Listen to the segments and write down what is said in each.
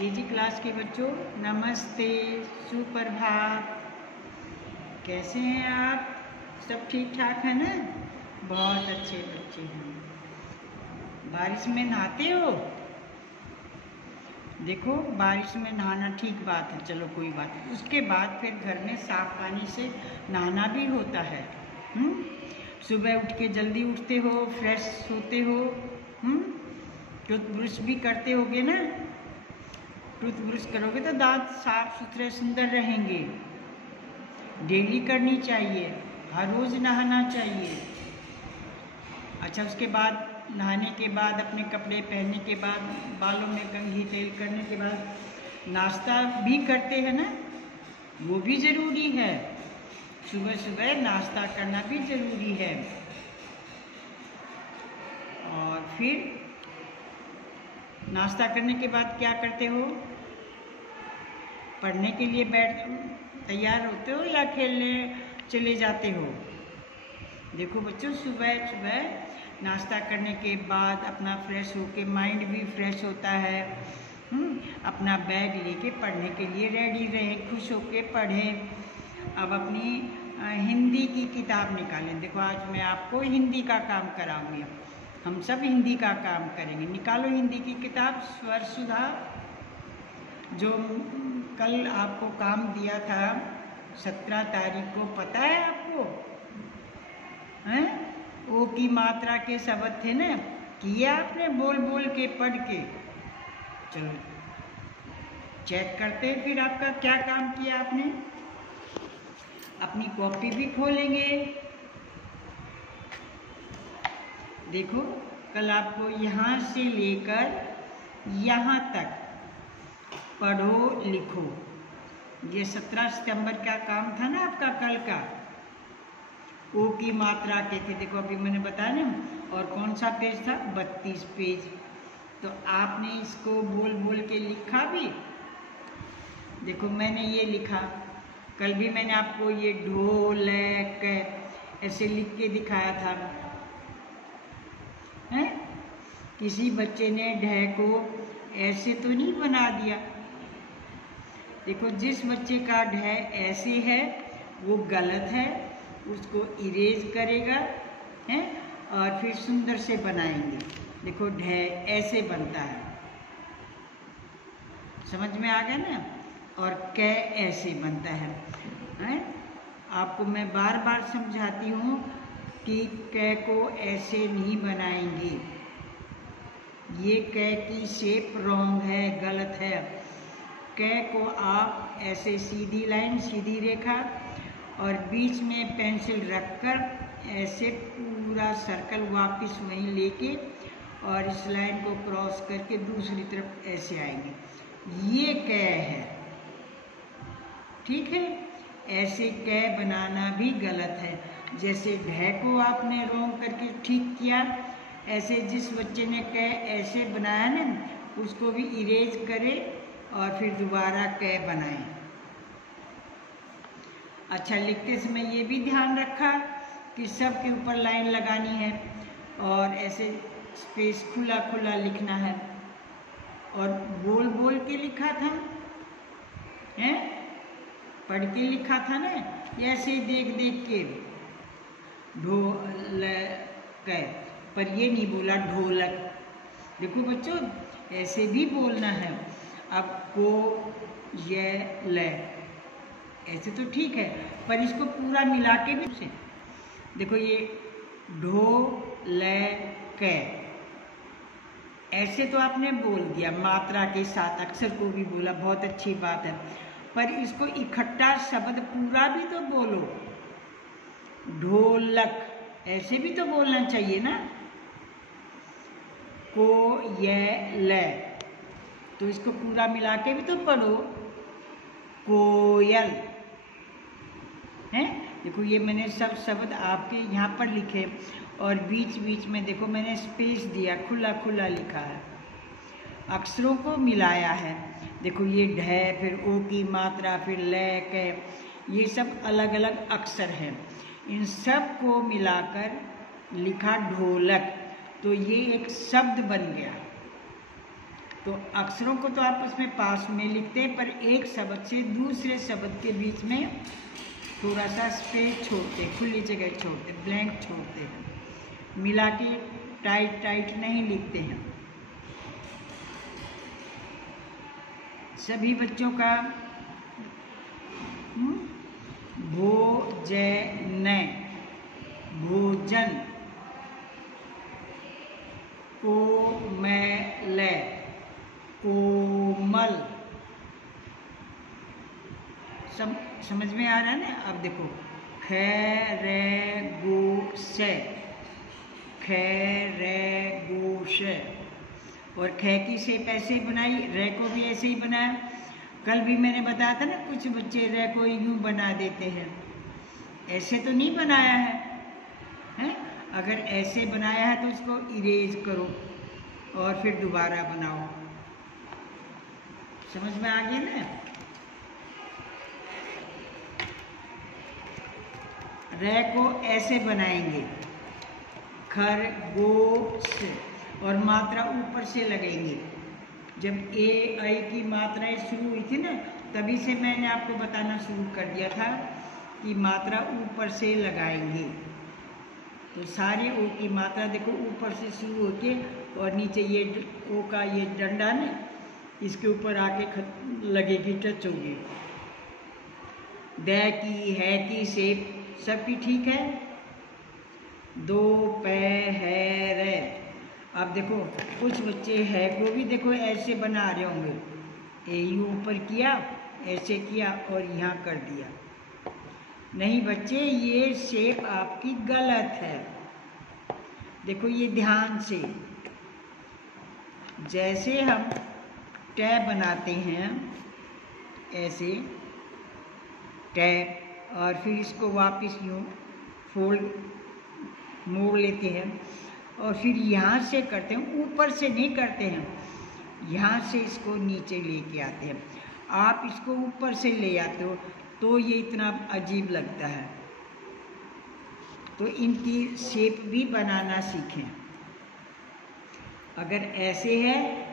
KG class के बच्चों नमस्ते, सुप्रभात। कैसे हैं आप? सब ठीक ठाक है ना? बहुत अच्छे बच्चे हैं। बारिश में नहाते हो? देखो, बारिश में नहाना ठीक बात है, चलो कोई बात नहीं। उसके बाद फिर घर में साफ पानी से नहाना भी होता है। सुबह उठ के जल्दी उठते हो, फ्रेश होते हो, टूथब्रश भी करते होगे ना? टूथब्रश करोगे तो दांत साफ सुथरे सुंदर रहेंगे। डेली करनी चाहिए, हर रोज नहाना चाहिए। अच्छा, उसके बाद नहाने के बाद, अपने कपड़े पहनने के बाद, बालों में कंघी तेल करने के बाद नाश्ता भी करते हैं ना, वो भी ज़रूरी है। सुबह सुबह नाश्ता करना भी ज़रूरी है। और फिर नाश्ता करने के बाद क्या करते हो? पढ़ने के लिए तैयार होते हो या खेलने चले जाते हो? देखो बच्चों, सुबह सुबह नाश्ता करने के बाद अपना फ्रेश होके, माइंड भी फ्रेश होता है। अपना बैग लेके पढ़ने के लिए रेडी रहे, खुश होके पढ़ें। अब अपनी हिंदी की किताब निकालें। देखो, आज मैं आपको हिंदी का काम कराऊंगी। हम सब हिंदी का काम करेंगे। निकालो हिंदी की किताब, स्वर सुधा। जो कल आपको काम दिया था 17 तारीख को, पता है आपको? हैं? ओ की मात्रा के शब्द थे ना, किया आपने बोल बोल के, पढ़ के? चलो चेक करते हैं फिर आपका क्या काम किया आपने। अपनी कॉपी भी खोलेंगे। देखो, कल आपको यहाँ से लेकर यहाँ तक पढ़ो लिखो, ये 17 सितंबर का काम था ना आपका कल का। ओ की मात्रा के थे, देखो अभी मैंने बताया ना। और कौन सा पेज था? 32 पेज। तो आपने इसको बोल बोल के लिखा भी। देखो, मैंने ये लिखा, कल भी मैंने आपको ये ढोलक ऐसे लिख के दिखाया था। हैं? किसी बच्चे ने ढ को ऐसे तो नहीं बना दिया। देखो, जिस बच्चे का ढ ऐसे है वो गलत है, उसको इरेज करेगा है और फिर सुंदर से बनाएंगे। देखो, ढ ऐसे बनता है, समझ में आ गया ना? और क ऐसे बनता है। आपको मैं बार बार समझाती हूँ कि क को ऐसे नहीं बनाएंगे। ये क की शेप रॉन्ग है, गलत है। क को आप ऐसे सीधी लाइन, सीधी रेखा और बीच में पेंसिल रखकर ऐसे पूरा सर्कल वापस वहीं लेके और इस लाइन को क्रॉस करके दूसरी तरफ ऐसे आएंगे। ये क है, ठीक है? ऐसे क बनाना भी गलत है। जैसे ढ को आपने रोंग करके ठीक किया, ऐसे जिस बच्चे ने क ऐसे बनाया ना, उसको भी इरेज करे और फिर दोबारा क बनाए। अच्छा, लिखते समय ये भी ध्यान रखा कि सब के ऊपर लाइन लगानी है और ऐसे स्पेस खुला खुला लिखना है। और बोल बोल के लिखा था, हैं? पढ़ के लिखा था ना, ऐसे देख देख के ढोलक, पर ये नहीं बोला ढोलक। देखो बच्चों, ऐसे भी बोलना है। अब को ये ल ऐसे तो ठीक है, पर इसको पूरा मिला के भी से देखो, ये ढोलक ऐसे तो आपने बोल दिया, मात्रा के साथ अक्षर को भी बोला, बहुत अच्छी बात है। पर इसको इकट्ठा शब्द पूरा भी तो बोलो। ढोलक ऐसे भी तो बोलना चाहिए ना। कोयल, तो इसको पूरा मिला के भी तो पढ़ो, कोयल है। देखो, ये मैंने सब शब्द आपके यहाँ पर लिखे और बीच बीच में देखो मैंने स्पेस दिया, खुला खुला लिखा है, अक्षरों को मिलाया है। देखो, ये ढ, फिर ओ की मात्रा, फिर ल, क, ये सब अलग अलग अक्षर हैं। इन सब को मिलाकर लिखा ढोलक, तो ये एक शब्द बन गया। तो अक्षरों को तो आप उसमें पास में लिखते हैं, पर एक शब्द से दूसरे शब्द के बीच में थोड़ा सा स्पेस छोड़ते, खुली जगह छोड़ते, ब्लैंक छोड़ते हैं, मिला के टाइट टाइट नहीं लिखते हैं। सभी बच्चों का भोजन, भोजन, कोमल, कोमल, समझ में आ रहा है ना। अब देखो खरगोश, खरगोश, और ख की शेप ऐसे ही बनाई, रे को भी ऐसे ही बनाया। कल भी मैंने बताया था ना, कुछ बच्चे रे को यूं बना देते हैं, ऐसे तो नहीं बनाया है, हैं? अगर ऐसे बनाया है तो उसको इरेज करो और फिर दोबारा बनाओ। समझ में आ गया ना। रे को ऐसे बनाएंगे, खरगोश, और मात्रा ऊपर से लगेंगे। जब ए आई की मात्राएं शुरू हुई थी ना, तभी से मैंने आपको बताना शुरू कर दिया था कि मात्रा ऊपर से लगाएंगे। तो सारे ओ की मात्रा देखो ऊपर से शुरू होके और नीचे ये ओ का ये डंडा ने इसके ऊपर आके लगेगी, टच होगी। द की, है की शेप सबकी ठीक है। दोपहर, अब देखो कुछ बच्चे है को भी देखो ऐसे बना रहे होंगे, ए यू ऊपर किया, ऐसे किया और यहाँ कर दिया। नहीं बच्चे, ये शेप आपकी गलत है। देखो ये ध्यान से, जैसे हम टैब बनाते हैं ऐसे टैब, और फिर इसको वापस यूँ फोल्ड मोड़ लेते हैं और फिर यहाँ से करते हैं, ऊपर से नहीं करते हैं, यहाँ से इसको नीचे लेके आते हैं। आप इसको ऊपर से ले आते हो तो ये इतना अजीब लगता है। तो इनकी शेप भी बनाना सीखें। अगर ऐसे है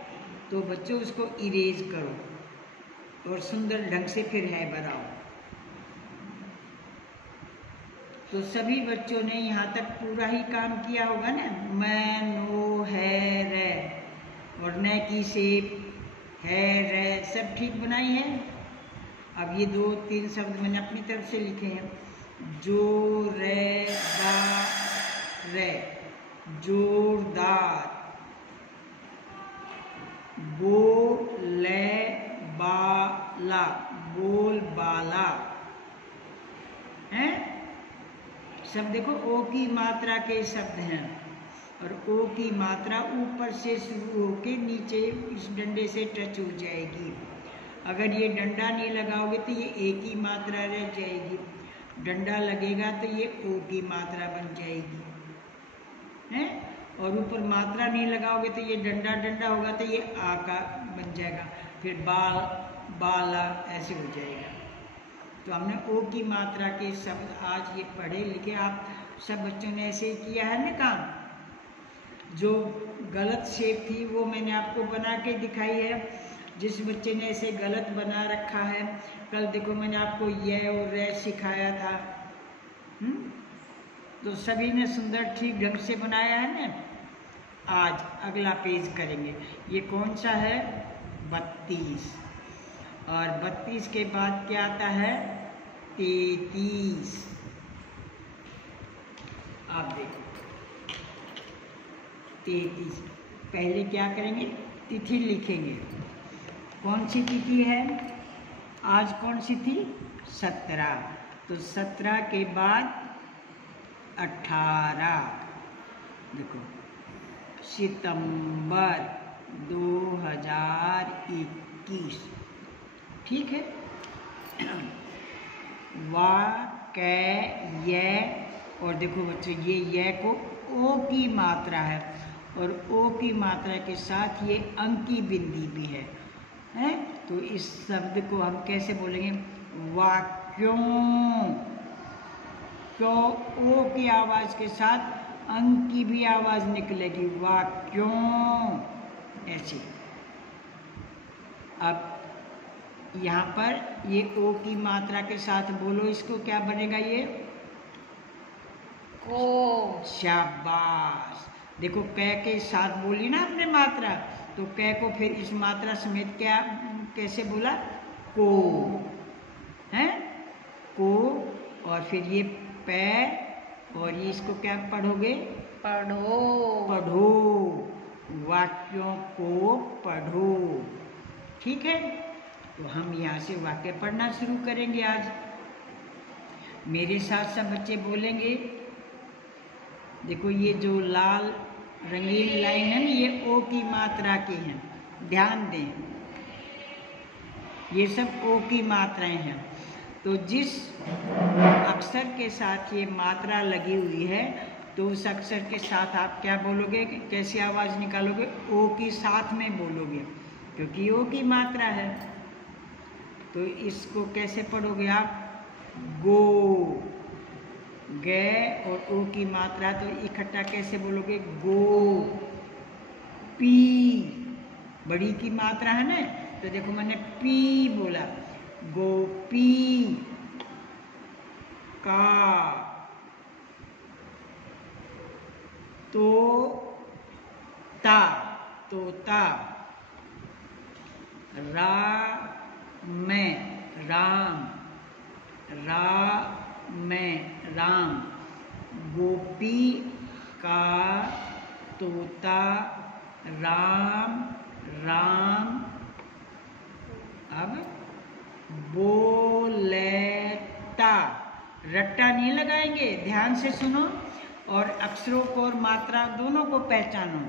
तो बच्चों उसको इरेज करो और सुंदर ढंग से फिर है बनाओ। तो सभी बच्चों ने यहाँ तक पूरा ही काम किया होगा ना। मैं, नो, है, रे, और न की शेप, है, रे, सब ठीक बनाई है। अब ये 2-3 शब्द मैंने अपनी तरफ से लिखे हैं। जो, रे, दा, रे, जोरदार। बोले बाला, बोल बाला, हैं? सब देखो ओ की मात्रा के शब्द हैं, और ओ की मात्रा ऊपर से शुरू होके नीचे इस डंडे से टच हो जाएगी। अगर ये डंडा नहीं लगाओगे तो ये ए की मात्रा रह जाएगी, डंडा लगेगा तो ये ओ की मात्रा बन जाएगी, हैं? और ऊपर मात्रा नहीं लगाओगे तो ये डंडा डंडा होगा तो ये आ का बन जाएगा, फिर बाल, बाला ऐसे हो जाएगा। तो हमने ओ की मात्रा के शब्द आज ये पढ़े लिखे, आप सब बच्चों ने ऐसे ही किया है ना काम। जो गलत शेप थी वो मैंने आपको बना के दिखाई है। जिस बच्चे ने ऐसे गलत बना रखा है, कल देखो मैंने आपको ये और रे सिखाया था, तो सभी ने सुंदर ठीक ढंग से बनाया है ना। आज अगला पेज करेंगे। ये कौन सा है? 32, और 32 के बाद क्या आता है? 33। आप देखो 33। पहले क्या करेंगे? तिथि लिखेंगे। कौन सी तिथि है आज? कौन सी थी? 17। तो 17 के बाद 18। देखो सितंबर 2021, ठीक है। वा, कै, ये, और देखो बच्चों ये को ओ की मात्रा है, और ओ की मात्रा के साथ ये अंकी बिंदी भी है, हैं? तो इस शब्द को हम कैसे बोलेंगे? वाक्यों। क्यों? ओ की आवाज़ के साथ अंक की भी आवाज़ निकलेगी, वाक्यों, ऐसे। अब यहाँ पर ये ओ की मात्रा के साथ बोलो, इसको क्या बनेगा ये? को। शाबाश। देखो कै के साथ बोली ना आपने मात्रा, तो कै को फिर इस मात्रा समेत क्या कैसे बोला? को है, को। और फिर ये पै, और ये इसको क्या पढ़ोगे? पढ़ो। पढ़ो, वाक्यों को पढ़ो। ठीक है, तो हम यहाँ से वाक्य पढ़ना शुरू करेंगे आज। मेरे साथ सब बच्चे बोलेंगे। देखो ये जो लाल रंगीन लाइन है ना, ये ओ की मात्रा की हैं, ध्यान दें, ये सब ओ की मात्राएं हैं। तो जिस अक्षर के साथ ये मात्रा लगी हुई है, तो उस अक्षर के साथ आप क्या बोलोगे, कैसी आवाज़ निकालोगे? ओ की साथ में बोलोगे, क्योंकि ओ की मात्रा है। तो इसको कैसे पढ़ोगे आप? गो, गे और ओ की मात्रा, तो इकट्ठा कैसे बोलोगे? गो पी, बड़ी की मात्रा है ना, तो देखो मैंने पी बोला, गोपी का, तो ता, तोता, रा में राम, रा में राम, गोपी का, तोता, राम राम। अब बोलेता, रट्टा नहीं लगाएंगे, ध्यान से सुनो और अक्षरों को और मात्रा दोनों को पहचानो।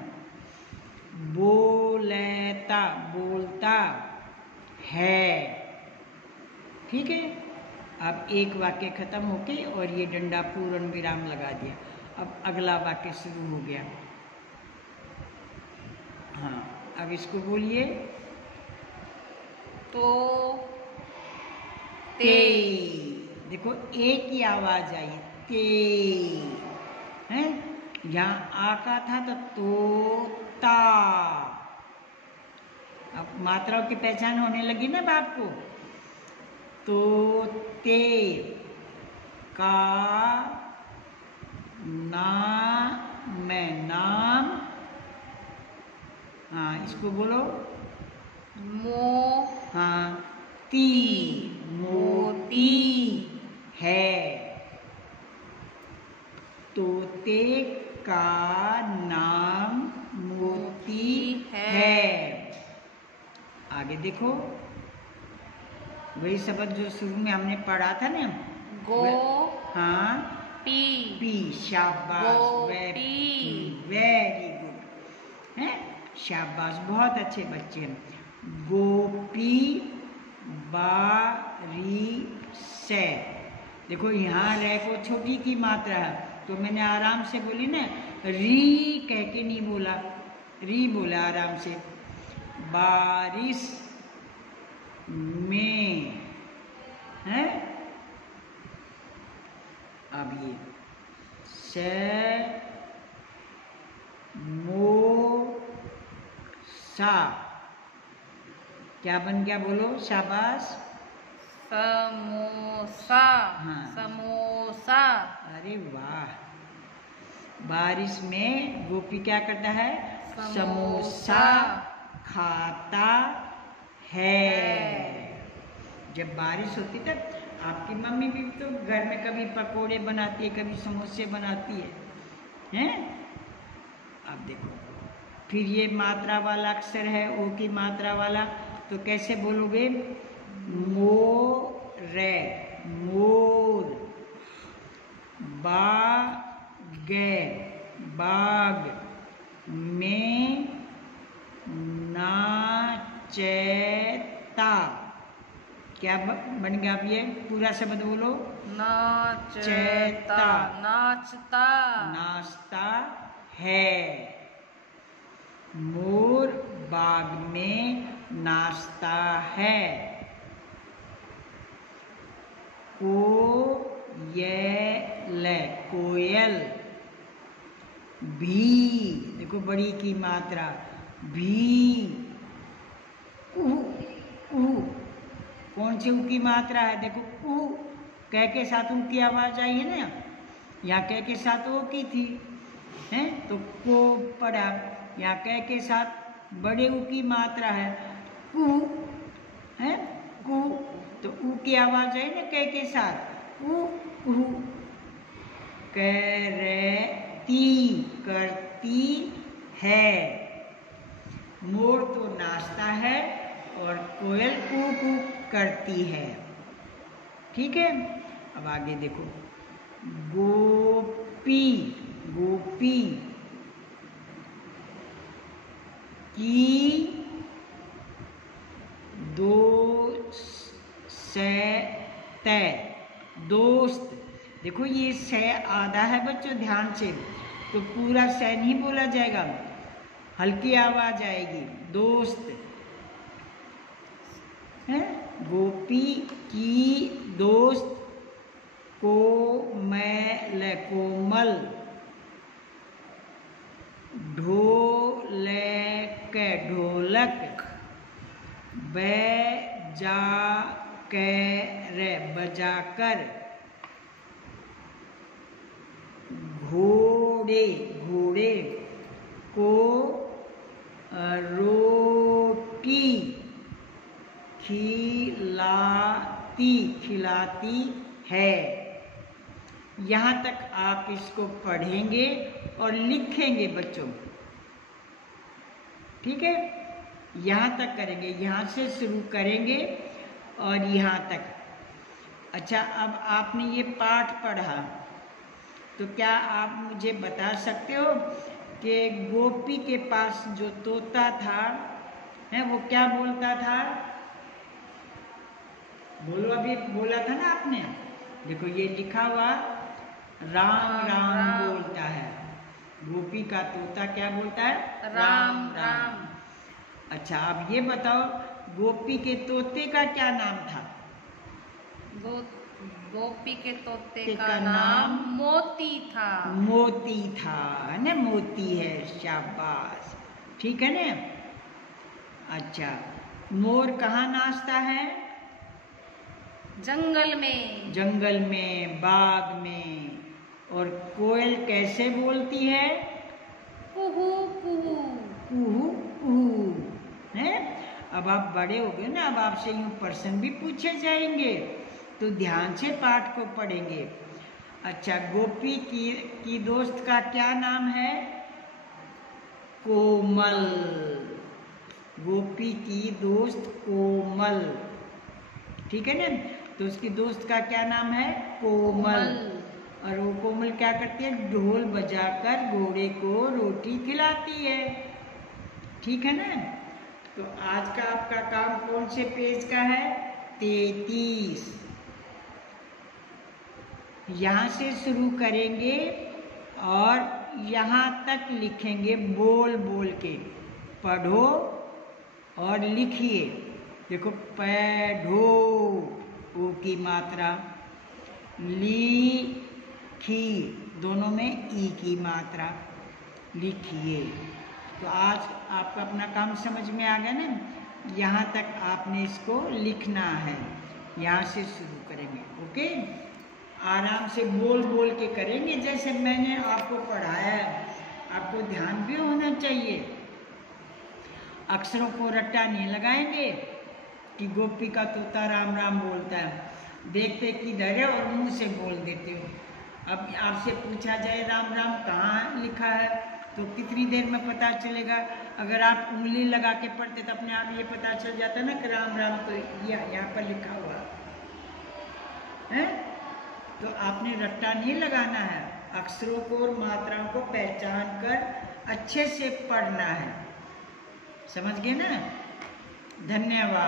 बोलेता, बोलता है। ठीक है, अब एक वाक्य खत्म होके और ये डंडा पूर्ण विराम लगा दिया। अब अगला वाक्य शुरू हो गया। हाँ, अब इसको बोलिए। तो ते, देखो ए की आवाज आई, ते है। यहाँ आ का था तो ता। अब मात्राओं की पहचान होने लगी ना बाप को। तो ते का, ना में नाम। हाँ, इसको बोलो। मो, हाँ, ती, मोती है। तोते का नाम मोती है। आगे देखो, वही शब्द जो शुरू में हमने पढ़ा था ना। गो, हाँ, पी, पी, शाबाश, वेरी गुड है, शाबाश, बहुत अच्छे बच्चे हैं। गोपी बारी से, देखो यहाँ रे को छोटी की मात्रा है, तो मैंने आराम से बोली ना, री कह के नहीं बोला, री बोला आराम से। बारिश में है। अब ये से, मो, सा, क्या बन गया बोलो? शाबाश। समोसा। हाँ, समोसा। अरे वाह। बारिश में गोपी क्या करता है? समोसा खाता है। जब बारिश होती तब आपकी मम्मी भी तो घर में कभी पकोड़े बनाती है, कभी समोसे बनाती है, हैं? अब देखो, फिर ये मात्रा वाला अक्षर है, ओ की मात्रा वाला, तो कैसे बोलोगे? मोरे, मोर। बागे, बाग में नाचता, क्या बन गया? अब ये पूरा शब्द बोलो। नाचता, नाचता, नाचता है। मोर बाग में नाचता है। कोयल, कोयल। भी, देखो बड़ी की मात्रा, भी। कौन सी ऊ की मात्रा है? देखो ऊ, कै के साथ ऊ की आवाज आई है ना, यहाँ कै के साथ ओ की थी, है तो को पड़ा। यहाँ कै के साथ बड़े ऊ की मात्रा है कु, है कु, तो ऊ की आवाज आई ना कै के साथ, ऊ ऊ। करती, करती है। मोर तो नाचता है और कोयल कू कू करती है। ठीक है, अब आगे देखो, गोपी, गोपी की दोस्त, देखो ये से आधा है बच्चों, ध्यान से, तो पूरा से नहीं बोला जाएगा, हल्की आवाज आएगी। दोस्त है, गोपी की दोस्त कोमल, ढोलक, बजाकर, घोड़े को रोटी खिलाती है। यहाँ तक आप इसको पढ़ेंगे और लिखेंगे बच्चों। ठीक है, यहाँ तक करेंगे, यहाँ से शुरू करेंगे और यहाँ तक। अच्छा, अब आपने ये पाठ पढ़ा तो क्या आप मुझे बता सकते हो कि गोपी के पास जो तोता था है वो क्या बोलता था? बोलो, अभी बोला था ना आपने, देखो ये लिखा हुआ, राम राम बोलता है। गोपी का तोता क्या बोलता है? राम राम। अच्छा, अब ये बताओ, गोपी के तोते का क्या नाम था? गोपी के तोते का नाम मोती था। मोती था, है ना, मोती है, शाबाश, ठीक है ना। अच्छा, मोर कहाँ नाचता है? जंगल में। जंगल में, बाग में। और कोयल कैसे बोलती है? कुहू कुहू। कुहू कुहू, है। अब आप बड़े हो गए ना, अब आपसे यूं प्रश्न भी पूछे जाएंगे, तो ध्यान से पाठ को पढ़ेंगे। अच्छा, गोपी की दोस्त का क्या नाम है? कोमल। गोपी की दोस्त कोमल, ठीक है ना, तो उसकी दोस्त का क्या नाम है? कोमल। और वो कोमल क्या करती है? ढोल बजाकर घोड़े को रोटी खिलाती है। ठीक है ना। तो आज का आपका काम कौन से पेज का है? 33। यहाँ से शुरू करेंगे और यहाँ तक लिखेंगे बोल बोल के। पढ़ो और लिखिए। देखो, पैढो, ओ की मात्रा, लिखी, दोनों में ई की मात्रा, लिखिए। तो आज आपका अपना काम समझ में आ गया ना। यहाँ तक आपने इसको लिखना है, यहाँ से शुरू करेंगे। ओके, आराम से बोल बोल के करेंगे जैसे मैंने आपको पढ़ाया है। आपको ध्यान भी होना चाहिए। अक्षरों को रट्टा नहीं लगाएंगे कि गोपी का तोता राम राम बोलता है, देखते किधर है और मुंह से बोल देते हो। अब आपसे पूछा जाए राम राम कहाँ लिखा है, तो कितनी देर में पता चलेगा? अगर आप उंगली लगा के पढ़ते तो अपने आप ये पता चल जाता ना कि राम राम तो यहाँ पर लिखा हुआ है। तो आपने रट्टा नहीं लगाना है, अक्षरों को और मात्राओं को पहचान कर अच्छे से पढ़ना है। समझ गए ना? धन्यवाद।